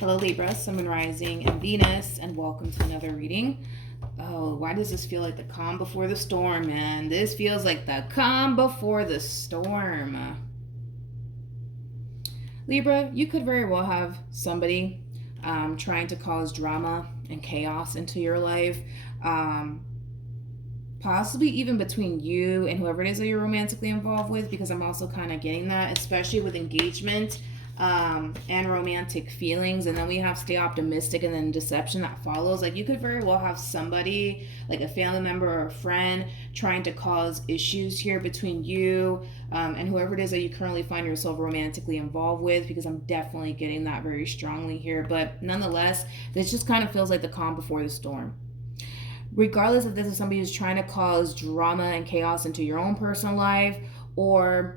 Hello Libra, Sun, Moon, Rising, and Venus, and welcome to another reading. Oh, why does this feel like the calm before the storm, man? This feels like the calm before the storm. Libra, you could very well have somebody trying to cause drama and chaos into your life. Possibly even between you and whoever it is that you're romantically involved with, because I'm also kind of getting that, especially with engagement and romantic feelings. And then we have stay optimistic and then deception that follows. Like, you could very well have somebody, like a family member or a friend, trying to cause issues here between you and whoever it is that you currently find yourself romantically involved with, because I'm definitely getting that very strongly here. But nonetheless, this just kind of feels like the calm before the storm. Regardless if this is somebody who's trying to cause drama and chaos into your own personal life, or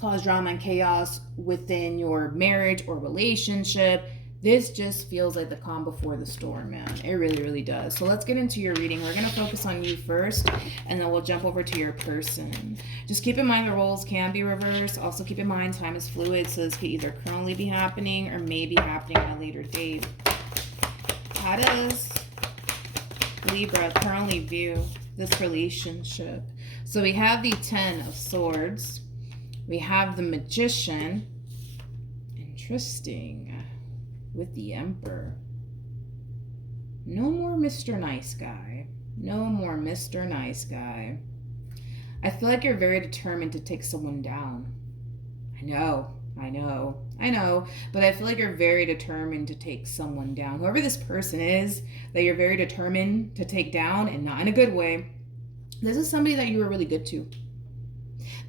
cause drama and chaos within your marriage or relationship, this just feels like the calm before the storm, man. It really, really does. So let's get into your reading. We're going to focus on you first, and then we'll jump over to your person. Just keep in mind the roles can be reversed. Also keep in mind time is fluid, so this could either currently be happening or maybe happening at a later date. How does Libra currently view this relationship? So we have the 10 of Swords. We have the Magician. Interesting. With the Emperor. No more Mr. Nice Guy. No more Mr. Nice Guy. I feel like you're very determined to take someone down. I know. But I feel like you're very determined to take someone down. Whoever this person is that you're very determined to take down, and not in a good way, this is somebody that you were really good to.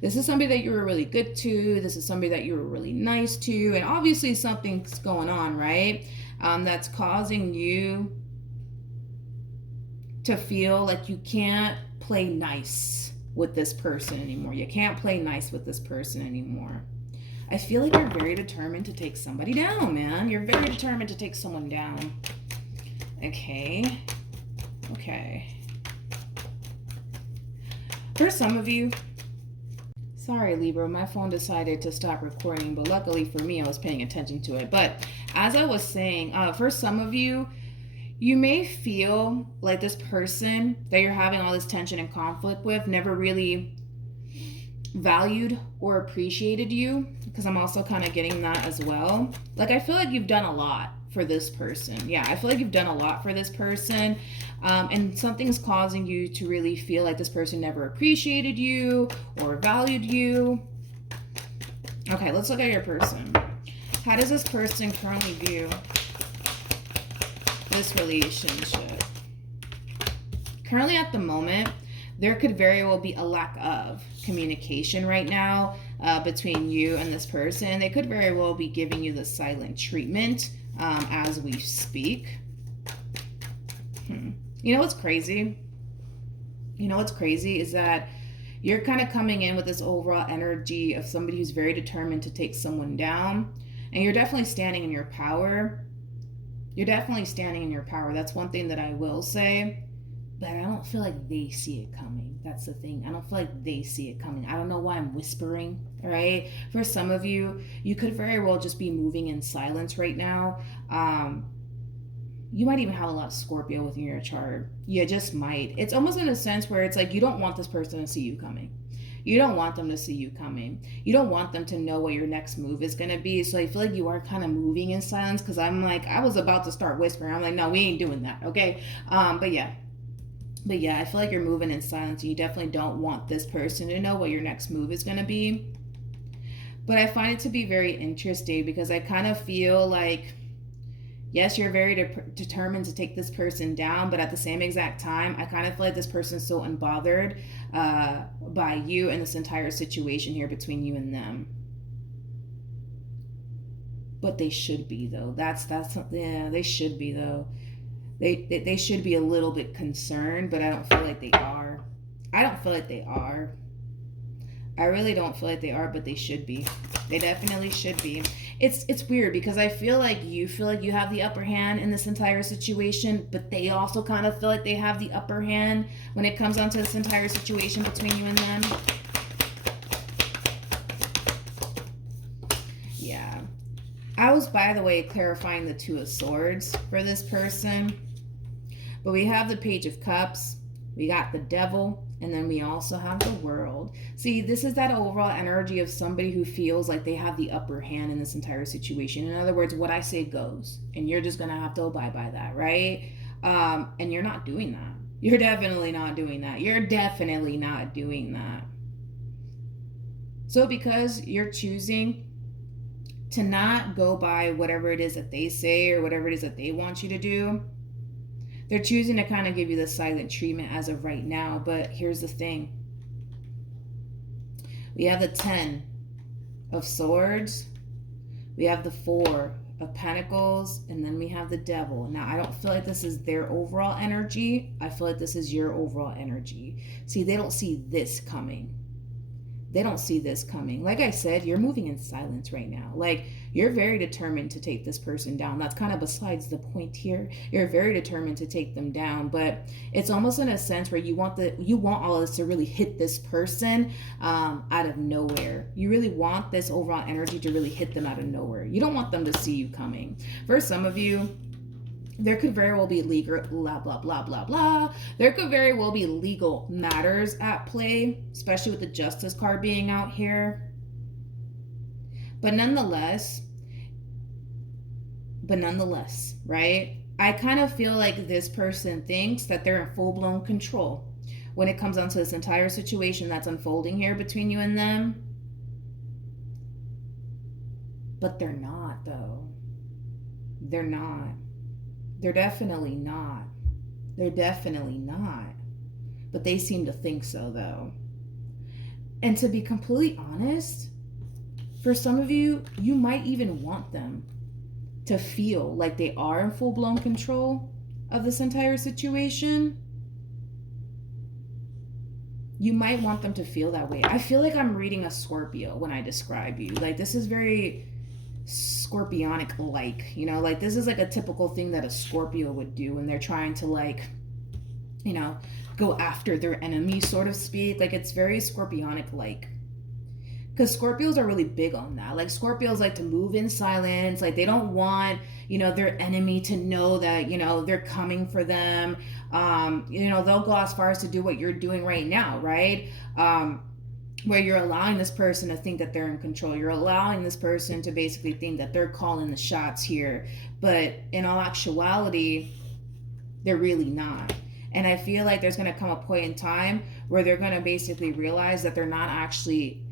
This is somebody that you were really good to. This is somebody that you were really nice to. And obviously something's going on, right? That's causing you to feel like you can't play nice with this person anymore. You can't play nice with this person anymore. I feel like you're very determined to take somebody down, man. You're very determined to take someone down. Okay. For some of you, sorry, Libra, my phone decided to stop recording, but luckily for me, I was paying attention to it. But as I was saying, for some of you, you may feel like this person that you're having all this tension and conflict with never really valued or appreciated you, because I'm also kind of getting that as well. Like, I feel like you've done a lot for this person. Yeah, I feel like you've done a lot for this person, and something's causing you to really feel like this person never appreciated you or valued you. Okay, let's look at your person. How does this person currently view this relationship? Currently, at the moment, there could very well be a lack of communication right now between you and this person. They could very well be giving you the silent treatment as we speak. You know what's crazy? Is that you're kind of coming in with this overall energy of somebody who's very determined to take someone down. And you're definitely standing in your power. That's one thing that I will say. But I don't feel like they see it coming. That's the thing. I don't feel like they see it coming. I don't know why I'm whispering, all right? For some of you, you could very well just be moving in silence right now. You might even have a lot of Scorpio within your chart. You just might. It's almost in a sense where it's like you don't want this person to see you coming. You don't want them to see you coming. You don't want them to know what your next move is going to be. So I feel like you are kind of moving in silence, because I'm like, I was about to start whispering. I'm like, no, we ain't doing that, okay? But yeah, I feel like you're moving in silence, and you definitely don't want this person to know what your next move is going to be. But I find it to be very interesting, because I kind of feel like, yes, you're very determined to take this person down, but at the same exact time, I kind of feel like this person is so unbothered by you and this entire situation here between you and them. But they should be, though. Yeah, they should be, though. They should be a little bit concerned, but I don't feel like they are. I really don't feel like they are, but they should be. They definitely should be. It's weird, because I feel like you have the upper hand in this entire situation, but they also kind of feel like they have the upper hand when it comes onto this entire situation between you and them. Yeah. I was, by the way, clarifying the Two of Swords for this person. But we have the Page of Cups, we got the Devil, and then we also have the World. See, this is that overall energy of somebody who feels like they have the upper hand in this entire situation. In other words, what I say goes, and you're just going to have to abide by that, right? And you're not doing that. You're definitely not doing that. You're definitely not doing that. So because you're choosing to not go by whatever it is that they say or whatever it is that they want you to do, they're choosing to kind of give you the silent treatment as of right now. But here's the thing. We have the 10 of Swords. We have the 4 of Pentacles. And then we have the Devil. Now, I don't feel like this is their overall energy. I feel like this is your overall energy. See, they don't see this coming. They don't see this coming. Like I said, you're moving in silence right now. Like, you're very determined to take this person down. That's kind of besides the point here. You're very determined to take them down, but it's almost in a sense where you want all of this to really hit this person out of nowhere. You really want this overall energy to really hit them out of nowhere. You don't want them to see you coming. For some of you, there could very well be legal, blah, blah, blah, blah, blah. There could very well be legal matters at play, especially with the Justice card being out here. But nonetheless, right? I kind of feel like this person thinks that they're in full-blown control when it comes down to this entire situation that's unfolding here between you and them. But they're not, though. They're not. They're definitely not. They're definitely not. But they seem to think so, though. And to be completely honest, for some of you, you might even want them to feel like they are in full-blown control of this entire situation. You might want them to feel that way. I feel like I'm reading a Scorpio when I describe you. Like, this is very Scorpionic like, you know, like this is like a typical thing that a Scorpio would do when they're trying to, like, you know, go after their enemy, sort of speak. Like, it's very Scorpionic like, because Scorpios are really big on that. Like, Scorpios like to move in silence. Like, they don't want, you know, their enemy to know that, you know, they're coming for them. You know, they'll go as far as to do what you're doing right now, right? Where you're allowing this person to think that they're in control. You're allowing this person to basically think that they're calling the shots here. But in all actuality, they're really not. And I feel like there's going to come a point in time where they're going to basically realize that they're not actually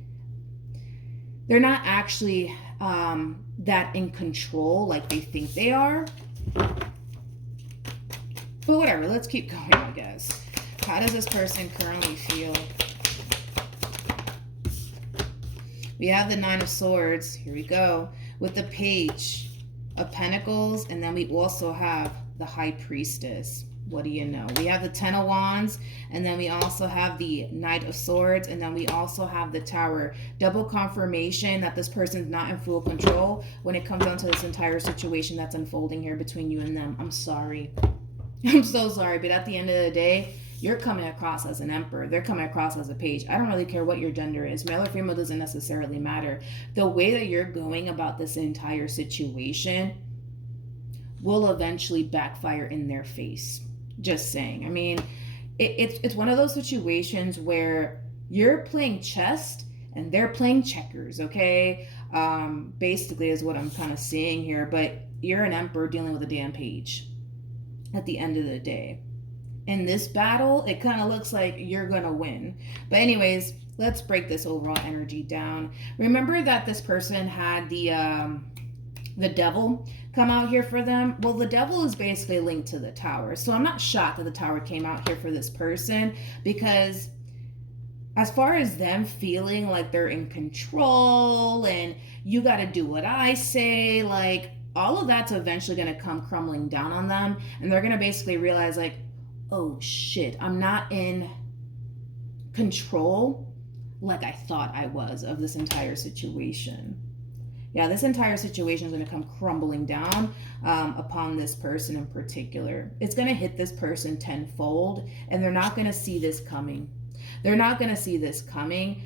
that in control like they think they are. But whatever, let's keep going, I guess. How does this person currently feel? We have the 9 of Swords, here we go, with the Page of Pentacles, and then we also have the High Priestess. What do you know? We have the 10 of Wands, and then we also have the Knight of Swords, and then we also have the Tower. Double confirmation that this person's not in full control when it comes down to this entire situation that's unfolding here between you and them. I'm sorry. I'm so sorry, but at the end of the day, you're coming across as an emperor. They're coming across as a page. I don't really care what your gender is. Male or female doesn't necessarily matter. The way that you're going about this entire situation will eventually backfire in their face. Just saying. I mean, it's one of those situations where you're playing chess and they're playing checkers, okay? Basically is what I'm kind of seeing here. But you're an emperor dealing with a damn page at the end of the day. In this battle, it kind of looks like you're gonna win. But anyways, let's break this overall energy down. Remember that this person had the Devil come out here for them. Well, the Devil is basically linked to the Tower. So I'm not shocked that the Tower came out here for this person, because as far as them feeling like they're in control and you got to do what I say, like, all of that's eventually going to come crumbling down on them, and they're going to basically realize, like, oh shit, I'm not in control like I thought I was of this entire situation. Yeah, this entire situation is going to come crumbling down upon this person in particular. It's going to hit this person tenfold, and they're not going to see this coming. They're not going to see this coming.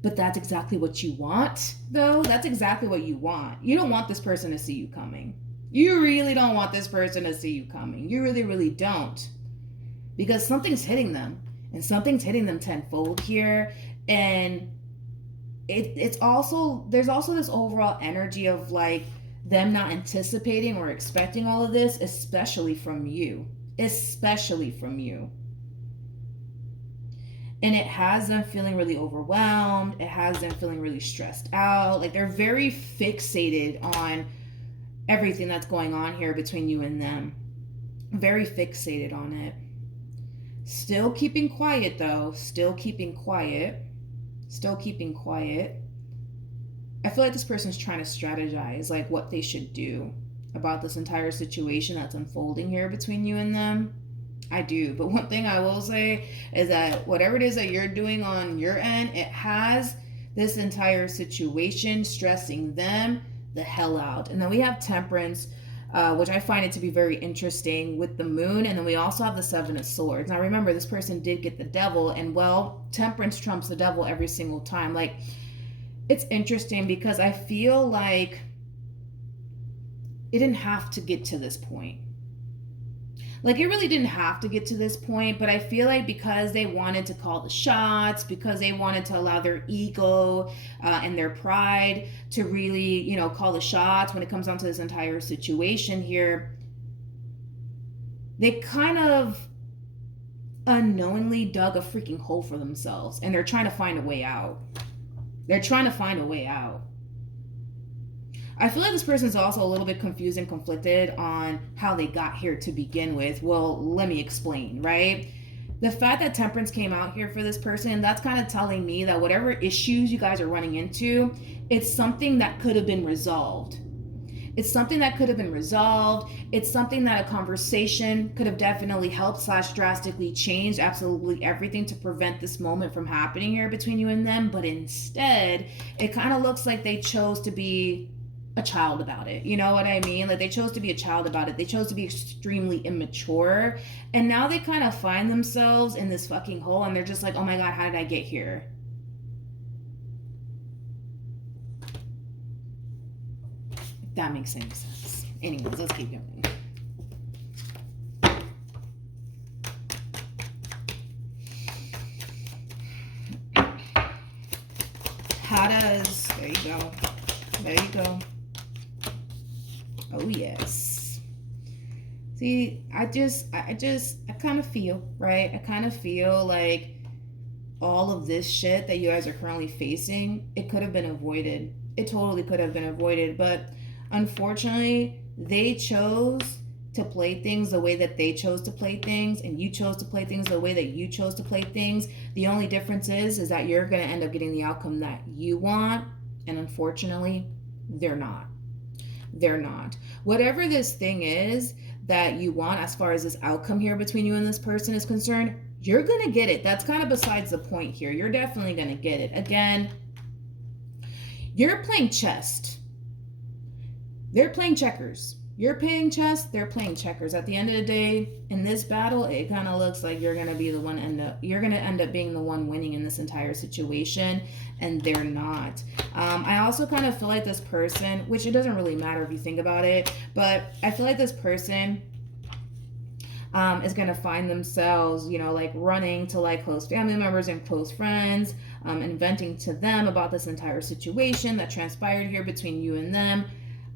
But that's exactly what you want, though. That's exactly what you want. You don't want this person to see you coming. You really don't want this person to see you coming. You really, really don't. Because something's hitting them. And something's hitting them tenfold here. And it's also, there's also this overall energy of like them not anticipating or expecting all of this, especially from you. Especially from you. And it has them feeling really overwhelmed. It has them feeling really stressed out. Like they're very fixated on everything that's going on here between you and them. Very fixated on it. Still keeping quiet though. Still keeping quiet. Still keeping quiet. I feel like this person's trying to strategize like what they should do about this entire situation that's unfolding here between you and them. I do. But one thing I will say is that whatever it is that you're doing on your end, it has this entire situation stressing them the hell out. And then we have Temperance, which I find it to be very interesting with the moon. And then we also have the Seven of Swords. Now remember, this person did get the Devil, and well, Temperance trumps the Devil every single time. Like, it's interesting because I feel like it didn't have to get to this point. Like, it really didn't have to get to this point, but I feel like because they wanted to call the shots, because they wanted to allow their ego and their pride to really, you know, call the shots when it comes down to this entire situation here, they kind of unknowingly dug a freaking hole for themselves, and they're trying to find a way out. They're trying to find a way out. I feel like this person's also a little bit confused and conflicted on how they got here to begin with. Well, let me explain, right? The fact that Temperance came out here for this person, that's kind of telling me that whatever issues you guys are running into, it's something that could have been resolved. It's something that could have been resolved. It's something that a conversation could have definitely helped / drastically changed absolutely everything to prevent this moment from happening here between you and them. But instead, it kind of looks like they chose to be a child about it. You know what I mean? Like, they chose to be a child about it. They chose to be extremely immature. And now they kind of find themselves in this fucking hole, and they're just like, oh my God, how did I get here? If that makes any sense. Anyways, let's keep going. How does, there you go. There you go. Oh yes. See, I kind of feel, right? I kind of feel like all of this shit that you guys are currently facing, it could have been avoided. It totally could have been avoided, but unfortunately, they chose to play things the way that they chose to play things, and you chose to play things the way that you chose to play things. The only difference is that you're going to end up getting the outcome that you want, and unfortunately, they're not. They're not. Whatever this thing is that you want as far as this outcome here between you and this person is concerned, you're going to get it. That's kind of besides the point here. You're definitely going to get it. Again, you're playing chess. They're playing checkers. You're playing chess, they're playing checkers. At the end of the day, in this battle, it kind of looks like you're going to be the one you're going to end up being the one winning in this entire situation, and they're not. I also kind of feel like this person, which it doesn't really matter if you think about it, but I feel like this person is going to find themselves, you know, like running to like close family members and close friends, and venting to them about this entire situation that transpired here between you and them.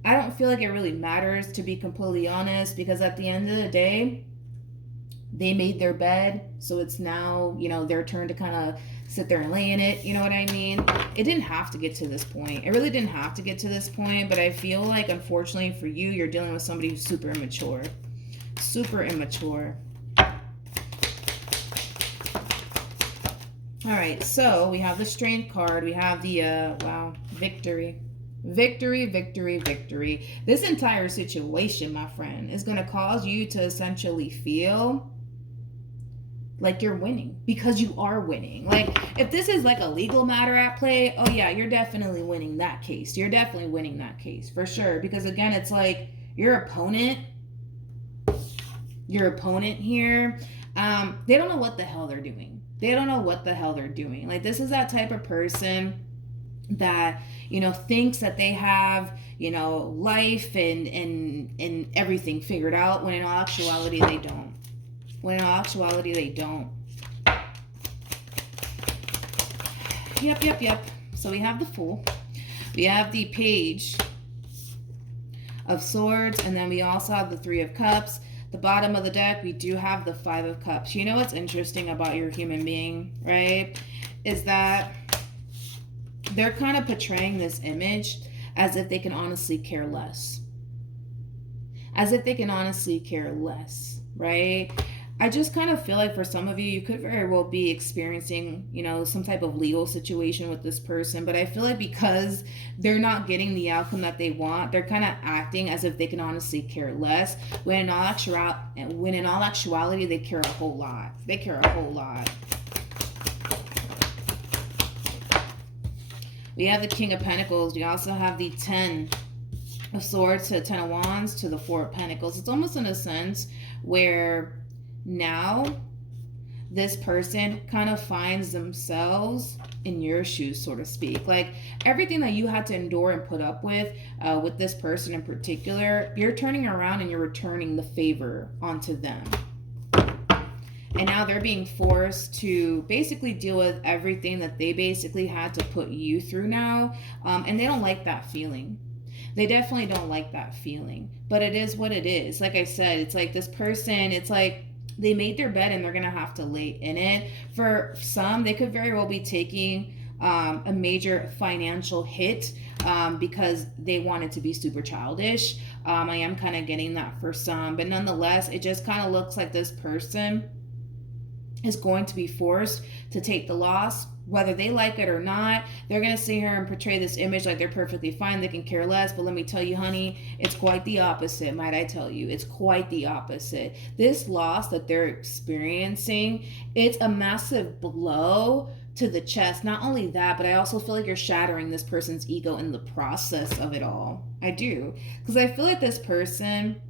I don't feel like it really matters, to be completely honest, because at the end of the day, they made their bed, so it's now, you know, their turn to kind of sit there and lay in it, you know what I mean? It didn't have to get to this point. It really didn't have to get to this point, but I feel like, unfortunately for you, you're dealing with somebody who's super immature. Super immature. All right, so we have the Strength card. We have the, Victory. Victory, victory, victory. This entire situation, my friend, is going to cause you to essentially feel like you're winning, because you are winning. Like, if this is like a legal matter at play, oh yeah, you're definitely winning that case. You're definitely winning that case for sure. Because again, it's like your opponent here, they don't know what the hell they're doing. They don't know what the hell they're doing. Like, this is that type of person that, you know, thinks that they have, you know, life and everything figured out, when in all actuality they don't. When in all actuality they don't. Yep. So we have the Fool. We have the Page of Swords, and then we also have the Three of Cups. The bottom of the deck, we do have the Five of Cups. You know what's interesting about your human being, right? Is that they're kind of portraying this image as if they can honestly care less. As if they can honestly care less, right? I just kind of feel like for some of you, you could very well be experiencing, you know, some type of legal situation with this person. But I feel like because they're not getting the outcome that they want, they're kind of acting as if they can honestly care less. When in all actuality, they care a whole lot. They care a whole lot. We have the King of Pentacles. We also have the 10 of Swords to the 10 of Wands to the 4 of Pentacles. It's almost in a sense where now this person kind of finds themselves in your shoes, so to speak. Like, everything that you had to endure and put up with this person in particular, you're turning around and you're returning the favor onto them. And now they're being forced to basically deal with everything that they basically had to put you through now. And they don't like that feeling. They definitely don't like that feeling. But it is what it is. Like I said, it's like this person, it's like they made their bed and they're going to have to lay in it. For some, they could very well be taking a major financial hit because they wanted to be super childish. I am kind of getting that for some. But nonetheless, it just kind of looks like this person is going to be forced to take the loss, whether they like it or not. They're going to sit here and portray this image like they're perfectly fine, they can care less. But let me tell you, honey, it's quite the opposite, might I tell you. It's quite the opposite. This loss that they're experiencing, it's a massive blow to the chest. Not only that, but I also feel like you're shattering this person's ego in the process of it all. I do. Because I feel like this person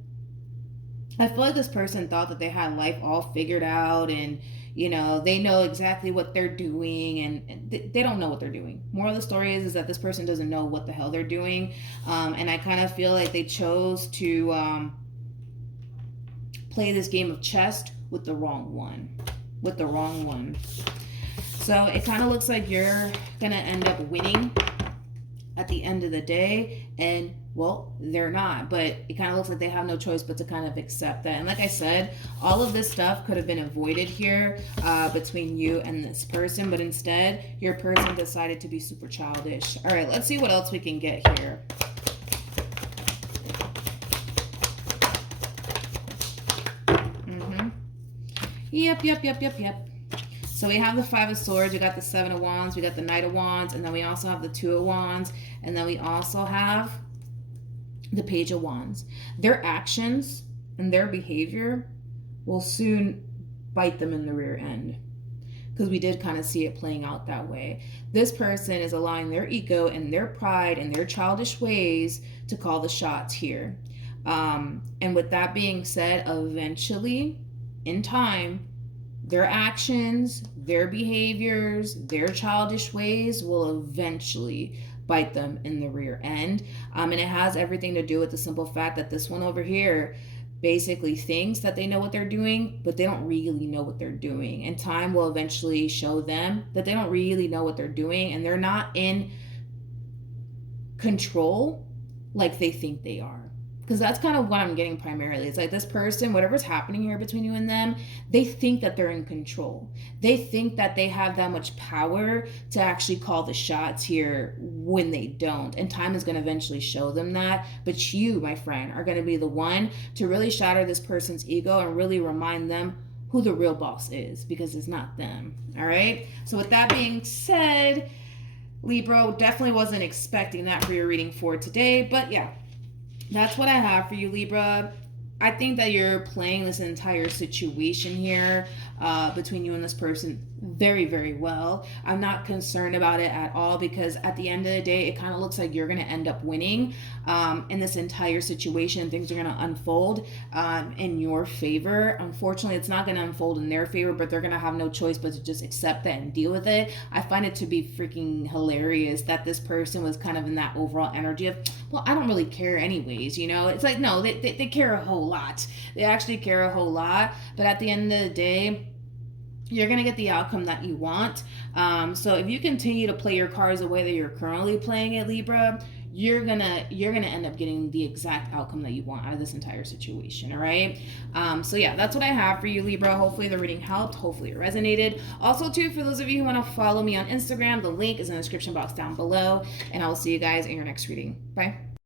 thought that they had life all figured out, and you know, they know exactly what they're doing, and they don't know what they're doing. Moral of the story is that this person doesn't know what the hell they're doing. And I kind of feel like they chose to play this game of chess with the wrong one. So it kind of looks like you're going to end up winning at the end of the day, and well, they're not, but it kind of looks like they have no choice but to kind of accept that. And like I said, all of this stuff could have been avoided here between you and this person, but instead your person decided to be super childish. All right, let's see what else we can get here. Yep. So we have the Five of Swords, we got the Seven of Wands, we got the Knight of Wands, and then we also have the Two of Wands, and then we also have the Page of Wands. Their actions and their behavior will soon bite them in the rear end, because we did kind of see it playing out that way. This person is allowing their ego and their pride and their childish ways to call the shots here. And with that being said, eventually, in time, their actions, their behaviors, their childish ways will eventually bite them in the rear end. And it has everything to do with the simple fact that this one over here basically thinks that they know what they're doing, but they don't really know what they're doing. And time will eventually show them that they don't really know what they're doing, and they're not in control like they think they are. Because that's kind of what I'm getting primarily. It's like this person, whatever's happening here between you and them, they think that they're in control. They think that they have that much power to actually call the shots here when they don't. And time is going to eventually show them that. But you, my friend, are going to be the one to really shatter this person's ego and really remind them who the real boss is, because it's not them. All right? So with that being said, Libra, definitely wasn't expecting that for your reading for today. But yeah. That's what I have for you, Libra. I think that you're playing this entire situation here between you and this person very, very well. I'm not concerned about it at all, because at the end of the day, it kind of looks like you're going to end up winning in this entire situation. Things are going to unfold in your favor. Unfortunately, it's not going to unfold in their favor, but they're going to have no choice but to just accept that and deal with it. I find it to be freaking hilarious that this person was kind of in that overall energy of, well, I don't really care anyways, you know? It's like, no, they care a whole lot. They actually care a whole lot. But at the end of the day, you're going to get the outcome that you want. So if you continue to play your cards the way that you're currently playing it, Libra, you're gonna end up getting the exact outcome that you want out of this entire situation. All right. So yeah, that's what I have for you, Libra. Hopefully the reading helped. Hopefully it resonated. Also, too, for those of you who want to follow me on Instagram, the link is in the description box down below, and I will see you guys in your next reading. Bye.